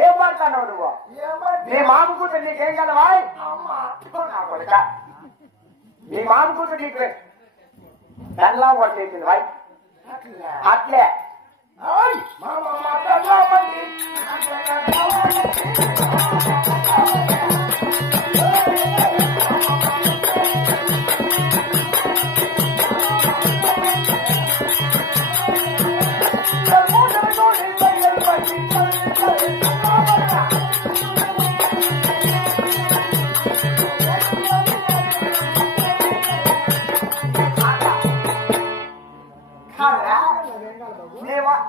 ఏం మాట్లాడినావు నువ్వు? నీ మామ కూతురు నీకేం కదవా? నా కొడుక నీ మామ కూతురు నీకు తెల్లా కొట్టేసింది వాయ్ అట్లే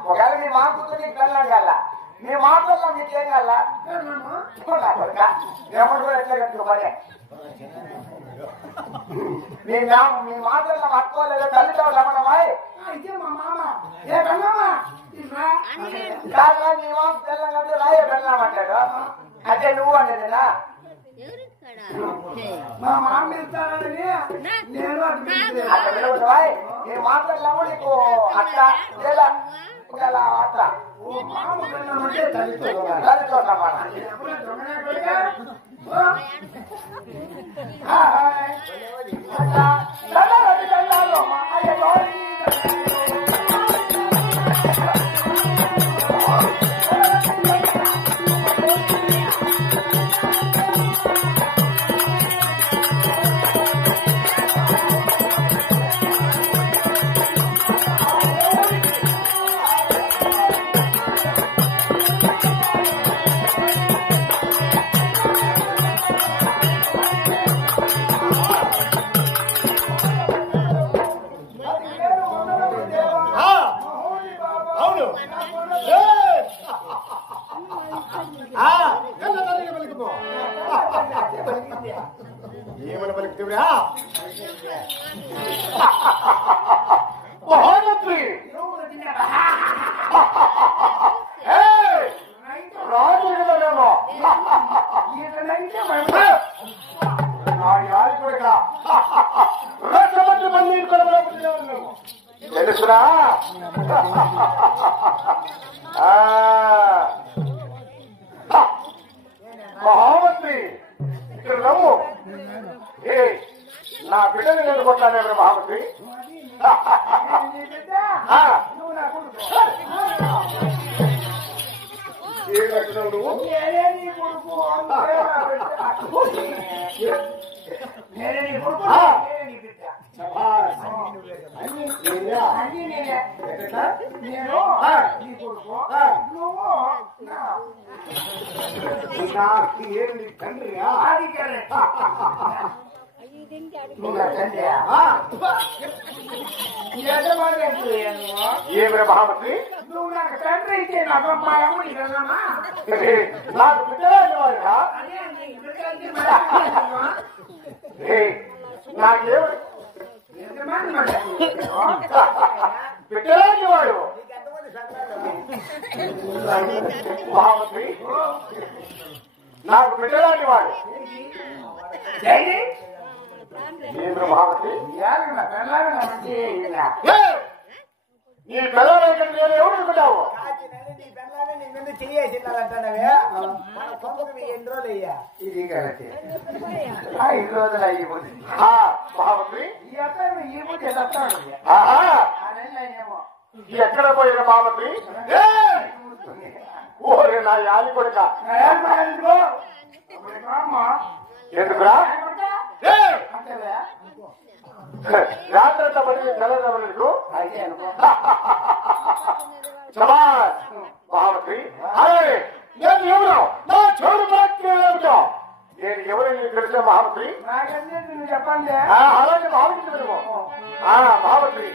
ఒకవేళ నీ మా కూతురు నీకు వెళ్ళాం కదా నీ మాటల్లో నీకేం కదా ఎవరు కూడా ఎట్లా కట్టుకోమని మీ మాటల్లో పట్టుకోలేదో తల్లితో రమణమాయ్ కాదా నీ మామ తెల్లంటే రాయే వెళ్ళామంటాడు అంటే నువ్వు అనేదినా మా మామ ఇస్తానని నేను అట్లా వినవద్దాయ్ నీ మాటల్లో నీకు అట్లా లేదా అట్లా తల్లితో రమణ ఏమని పలుకుతురా మహామంత్రి రాజులేమో తెలుసురా మహామంత్రి ఇక్కడ నవ్వు నా బిడ్డని నేను కొట్టాను మహామంత్రి ఏం కట్టినావు నువ్వు నాకు ఏంటి తండ్రిగా ఏమి మహామంత్రి నువ్వు నాకు తండ్రి అయితే నాకు నాకు బిడ్డలేనివాడుగా నాకేమి బిడ్డలేనివాడు మహామంత్రి నాకు బిడ్డలాంటి వాడు మహామంత్రి నీ పిల్లలు నేను ఎవరు అనుకుంటావు చెయ్యేసిందంటానవే మన కొమ్మకి ఎన్ని రోజులు అయ్యా ఇది 5 రోజులు అయిపోతుంది మహామంత్రి ఈ పూజ ఎక్కడ పోయిన మహామంత్రి ఓరే నా యాలి కొడుక ఎందుకురా రాత్రంతా పడి తెల్లదవలకు మహామంత్రి అరే నేను ఎవరు నా చోరు ఏమిటో నేను ఎవరైనా తెలిసే మహామంత్రి చెప్పండి అలాగే భావించలేము మహామంత్రి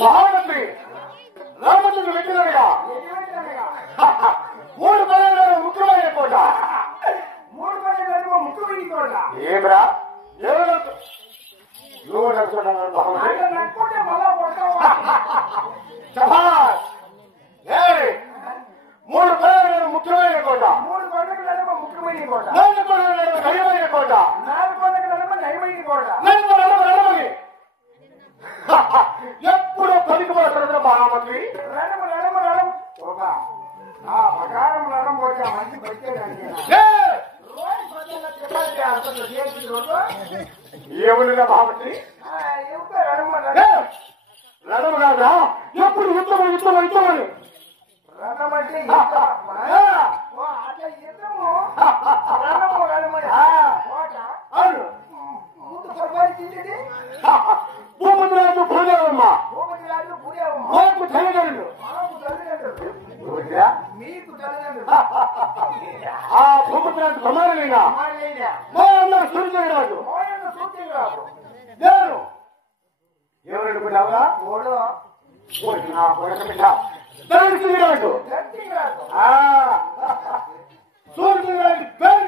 మహామంత్రి రామచంద్ర పెట్టినగా 3 పదవులు ముఖ్యమైన కోట 3 పదవులు ముఖ్యమైన కోట ఏమరా ఎవరు నువ్వు నడుచుకున్నావు మహామంత్రి నడుచుకుంటే మళ్ళా కొడతావా 3 పదవులు ముఖ్యమైన కోట 3 పదవులు ముఖ్యమైన కోట 4 పదవులు నయమైన కోట 4 పదవులు నయమైన కోట నడమని ఎప్పుడో పలికిపోతున్నారు మహామంత్రి నడమ ఆ ప్రకారం నడం పోతే మంచి వచ్చేదానికి ఏముందిగా మహామంత్రి నడమ కాదా ఎప్పుడు యుద్ధమని రణమంటే అవును ముందు సంపాదించింది భూపతిరాజు భూదేవమ్మ మాకు తల్లిదండ్రులు మీకు తల్లిదండ్రులు ఆ భూపతిరాజు కుమారులైనా మా అన్న సూర్యరాజు నేను ఎవరనుకున్నావా సూర్యరాజు సూర్యరాజు పేరు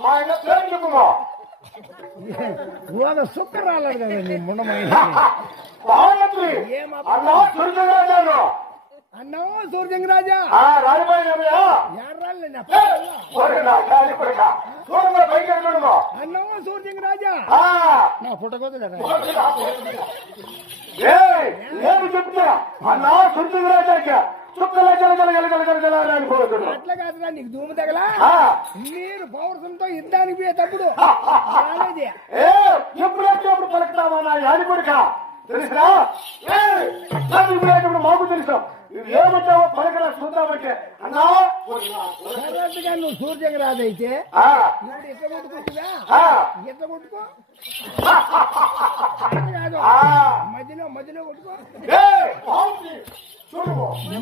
మా ఆయన పేరు చెప్పుకో సుక్క రాలేదు కదండి ముండమైన మహామంత్రి అన్న సూర్యరాజాను అన్నం సూర్యంగరాజా రాజబాయినమ్మయ్యా అన్నం సూర్యంగరాజా నా ఫోటో నేను చెప్తా అన్న సూర్యరాజా అట్లా కాదురా నీకు ధూము తగలా మీరు పౌరుషంతో యుద్ధానికి పోయేటప్పుడు ఎప్పుడెప్పుడు పలుకుతావా నా యాది కొడుక తెలుసురా మాకు తెలుసు ఏమంటావో పలకరా చూద్దామంటే అన్నా నువ్వు సూర్యంగరాజు అయితే ఎట్లా కొట్టుకుంటువా ఎట్లా కొట్టుకో మధ్యలో మధ్యలో కొట్టుకో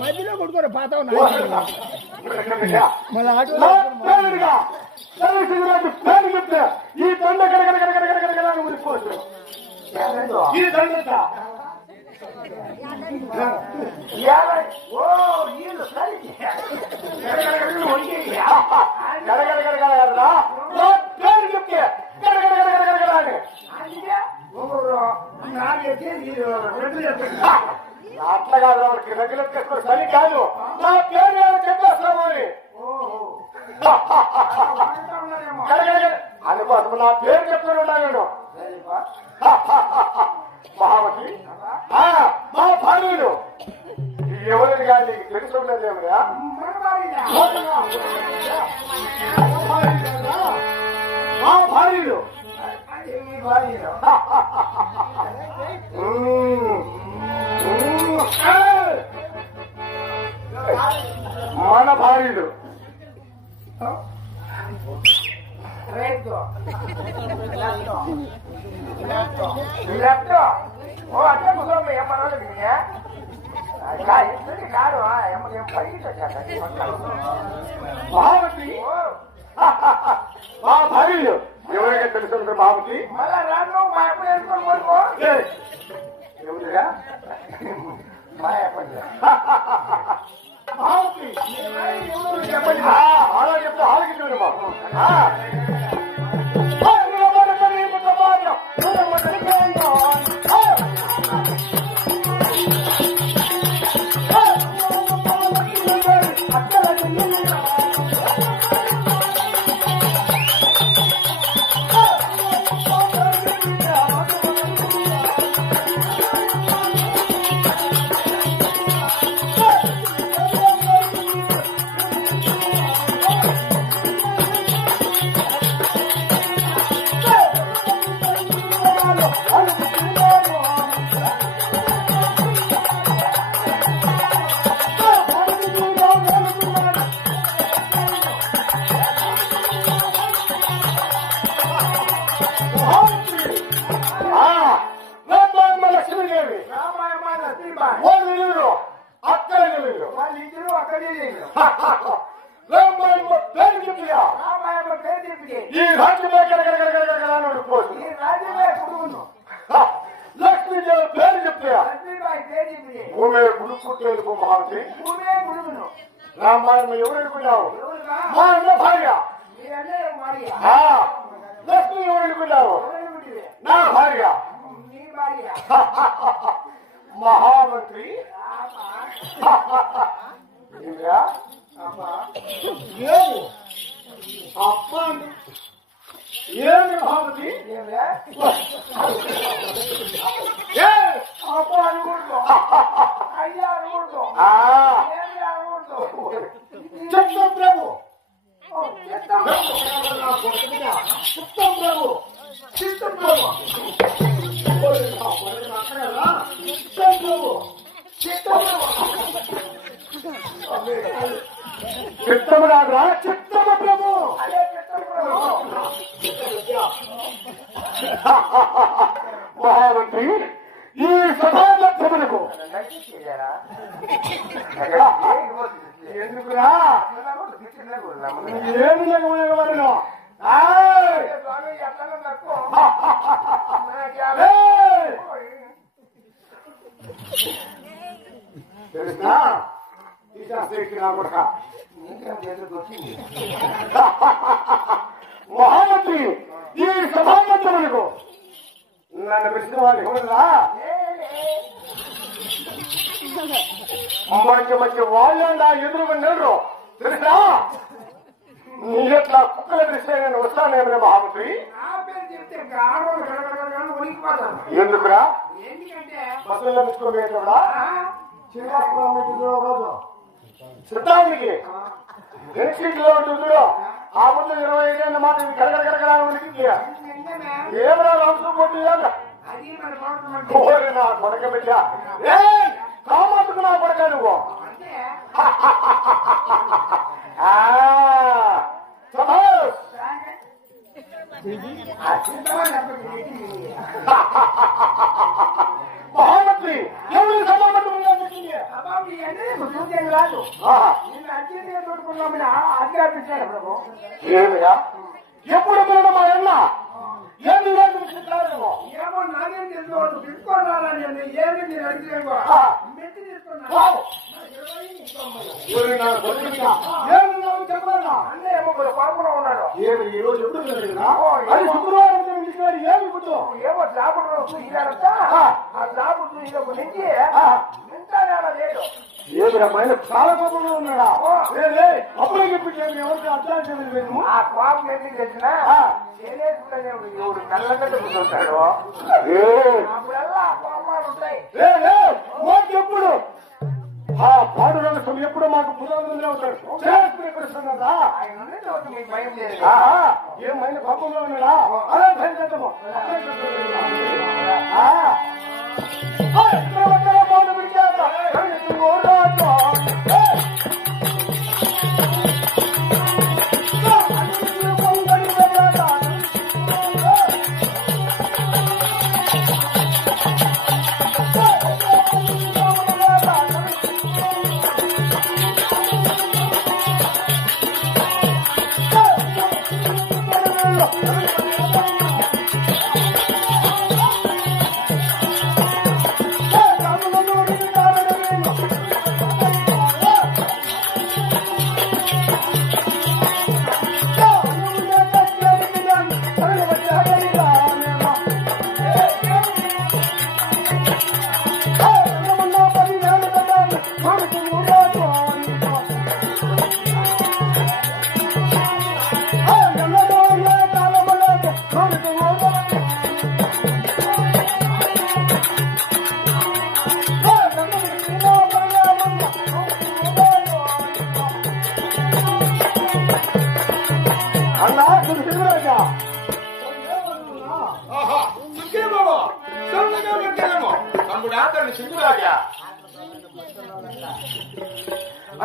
మధ్యలో కొట్టుకోరు పాతావు మళ్ళీ ఆటో చెప్తే ఈ దండ కడగడగడగడగడగడ ఊరిపోవచ్చు ఈ దండ అట్లా కాదు వాళ్ళకి రెగ్యులర్ సరి కాదు నా పేరు చెప్పేస్తాము అని అందుకోసం నా పేరు చెప్తూనే ఉన్నాను మహావతి మా భార్యలు ఎవరిని కానీ నీకు తెలిసి ఉండదేమరా మా భార్యలు మన భార్యలు మహావతి మా భార్యలు ఎవరిగా తెలుసు మహావతి ఎవరిగా అలా చెప్తా హాలకి చూడమ్మా ఈ రాజ్యమే కరకరకరకరకరకరపోతుంది. లక్ష్మీదేవి పేరు చెప్తా భూమి గుడుకుంటేందుకు మహాంతి రామాయణం ఎవరు ఎడుకున్నావు? మా అన్న భార్య లక్ష్మి ఎవరు ఎడుకున్నావు? నా భార్య మహామంత్రి. అప్ప ఏమి మహామంత్రి అప్ప అనుకుంటూ అయ్యా అనుకుంటూ చెప్తాం ప్రభు చెప్తాం ప్రభు చిత్తం ప్రభు చిత్తము రాదురా చిత్తము ప్రభు మహామంత్రి ఈ సభాధ్యములకు ఎందుకురా ఏమి లేకపోయినా తెలుసా మహామంత్రి ఈ సభాధ్యములకు నన్ను పిలిచిన వాళ్ళు ఎవరురా? మంచి మంచి వాళ్ళు ఎదురుగా నిలరు తెలుసా? నీ ఎట్లా కుక్కల దృష్టి నేను వస్తానేమో మహామంత్రి. ఎందుకురా బస్సులో తీసుకోబోయేటోడా సిద్ధానికి 8 కిలోమీటర్లు ఆ ముందు 25 ఏళ్ళ మాట కరకరకరకరా ఉనికి ఏమరా రాష్ట్రం పోటీ నా కొడక బిడ్డ కామాతుకు నా కొడక నువ్వు మహామంత్రి ఎవరి సమాధానం రాదు ఆజ్ఞాపించాడు ప్రభు. ఏమిరా ఎప్పుడు మీరు మా అన్న ఏమి ఏమో నాకేం తెలుసుకోవద్దు తీసుకోవాలని ఏమి మీరు అడిగేమో మెట్టి తీసుకున్నాను చెప్పాలా అన్నీ ఏమో పాపంలో ఉన్నాడు. ఏమి ఈ రోజు ఎప్పుడు అది శుక్రవారం ఏమి గుర్తు ఏమో జాబుడు రోజు ఇదంతా ఆ జాబుడు నుంచి ఇంత లేదు. ఏమిరా మైన చాలా కోపంలో ఉన్నాడా? అప్పుడే చెప్పించాను ఎవరికి అర్థం లేదు. ఆ కోపం ఎందుకు తెచ్చినా నల్లగడ్డ కూర్చుంటాడు అప్పుడల్లా కోపాలు ఉంటాయి. ఎప్పుడు ఆ పాడురాలు ఎప్పుడు మాకు పురోగతిలో ఉంటాడు. ఏమైనా కోపంలో ఉన్నాడా? అలా భయం చేద్దాము.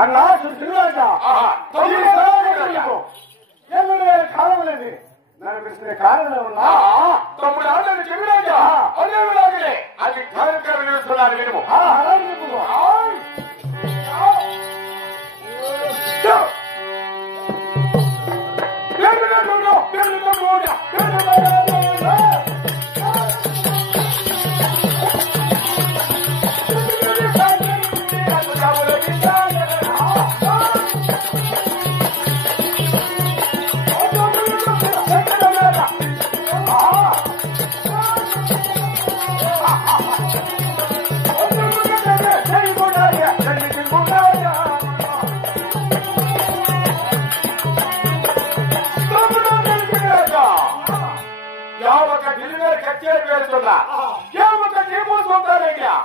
అన్నా శివరాజా కాలం లేదు నన్ను పిలిచిన కారణం ఉన్నా తమ్ముడు ఆటలు శివరాజా అదే అది కార్యక్రమం చేస్తున్నాను నేను ఢిల్లీ కచేరీ వెళ్తున్నా ఏమొక చూస్తారయ్యా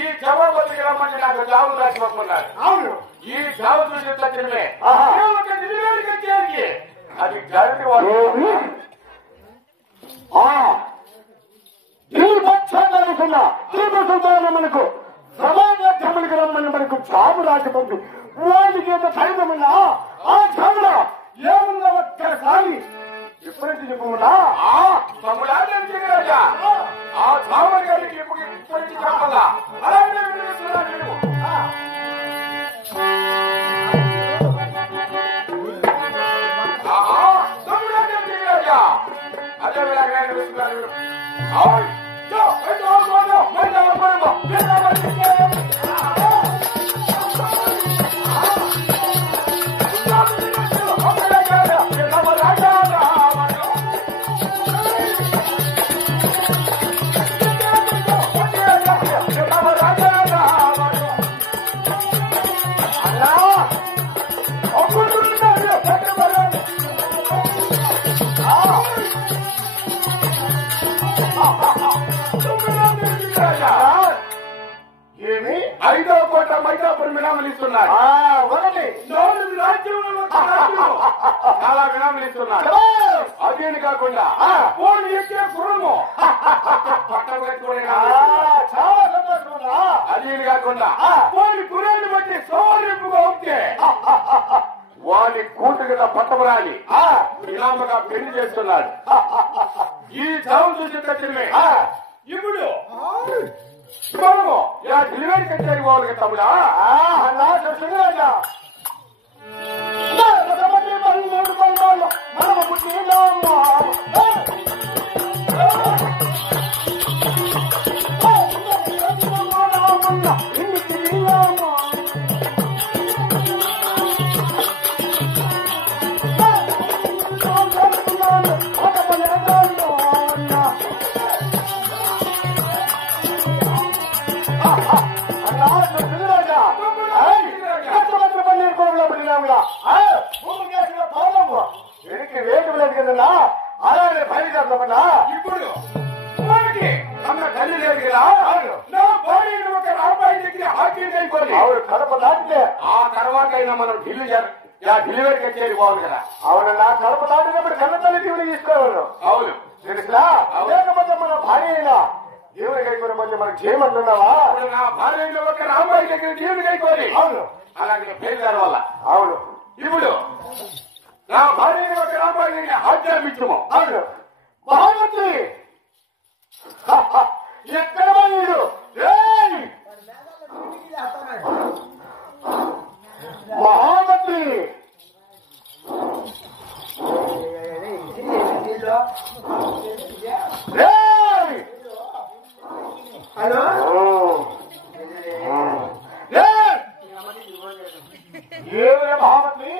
ఈ జవాబు రమ్మని నాకు జాబు రాసి పంపున్నారు. అవును ఈ జాబు చూసి తచ్చినమే ఏమొక ఢిల్లీ కచేరీకి అది జరిగి వాళ్ళు మనకు సమాజానికి రమ్మని మనకు జాబు రాకపోతే వాడికి ఎంత ధైర్యమన్నా ఆ జాబులో ఏమున్నా ఒక్కసారి ఇప్పటి చెప్పకుండా ఆ జాబు గారికి ఇప్పటికి చెప్పాలా అలాగే ఏమి 5వ కోట మైదాపురం విరామలు ఇస్తున్నారు. చాలా విరామలు ఇస్తున్నారు. అదేని కాకుండా ఫోన్ ఎక్కే గురుము చాలా సంతోషంగా అదేని కాకుండా ఫోన్ గురాన్ని బట్టి సోరింపుగా ఉంటే వాడి కూతురుగా పట్టమరాలి విరామగా పెళ్లి చేస్తున్నాడు. ఈ చావు చూసి తచ్చినమే ఇప్పుడు ఇలా డెలివరీ కచ్చేరి వాళ్ళకి తమ్ముడా అలాగే బయలుదేరుతామన్నా ఇప్పుడు అన్న తల్లి లేదు కదా నా భార్య ఒక రాబాయి దగ్గర హాకీ అయిపోయి కడప దాటితే ఆ తర్వాత అయినా మనం డెలివరీ కచేరీ బాగుంది కదా. అవునన్నా కడప దాటినప్పుడు కన్న తల్లి దేవుని తీసుకోవాలి. అవును తెలుసులా లేకపోతే మన భార్య అయినా దేవుని కైకోని మధ్య మనకు చేయమంటున్నావా? నా భార్య ఒక రాబాయి దగ్గర దేవుని కైకోని అవును అలాగే బయలుదేర వల్ల అవును ఇప్పుడు నా భార్య ఒక రాబాయి ఆజ్ఞాపించము అవును మహామంత్రి ఎక్కడ మీరు మహామంత్రి హలో ఏమైనా మహామంత్రి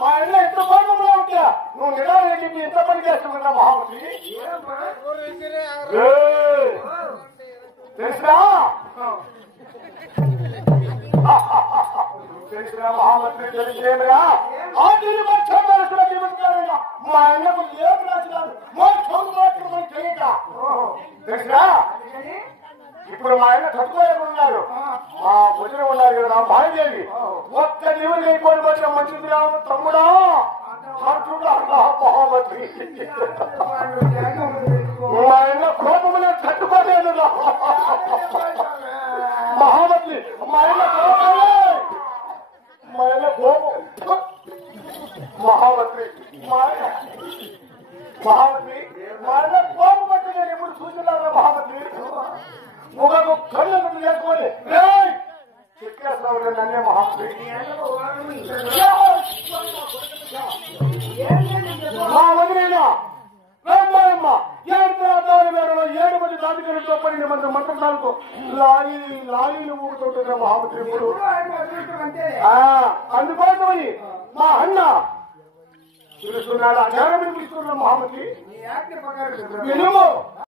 మా ఇల్లు ఎంత పనులు ఉంటా నువ్వు నిరాశ ఎంత పని చేస్తున్నా మహామంత్రి తెలుసురా తెలిసిన మహామంత్రి తెలిసేమిరా ఆటిని మధ్యం తెలుసుకున్న మా అన్నకు ఏం రాసినారు మాత్రం తెలియక తెలుసురా ఇప్పుడు మా ఆయన తట్టుకోలేకున్నారు మా బుద్ధులు ఉన్నారు కదా నా భార్యదేవి ఒక్క దేవుని అయిపోయిన వచ్చిన మంచిది తమ్ముడా మహామంత్రి మా ఆయన కోపమునే తట్టుకోలేదు మహామంత్రి మా ఆయన కోపం మహామంత్రి మహామంత్రి మా ఆయన కోపం బట్టి నేను ఎప్పుడు చూస్తున్నాను మహామంత్రి ముఖకు కళ్ళు చేసుకొని చెక్కేస్తావు నన్నే మహామంత్రి మా వదిలేనా అమ్మాయమ్మ 7 మంది దాటికలతో 12 మంది మంత్రాలతో లారీలు ఊగుతుంటున్న మహామంత్రి ఇప్పుడు అందుకోసమని మా అన్న తెలుస్తున్నాడు అధ్యానం వినిపిస్తున్న మహామంత్రి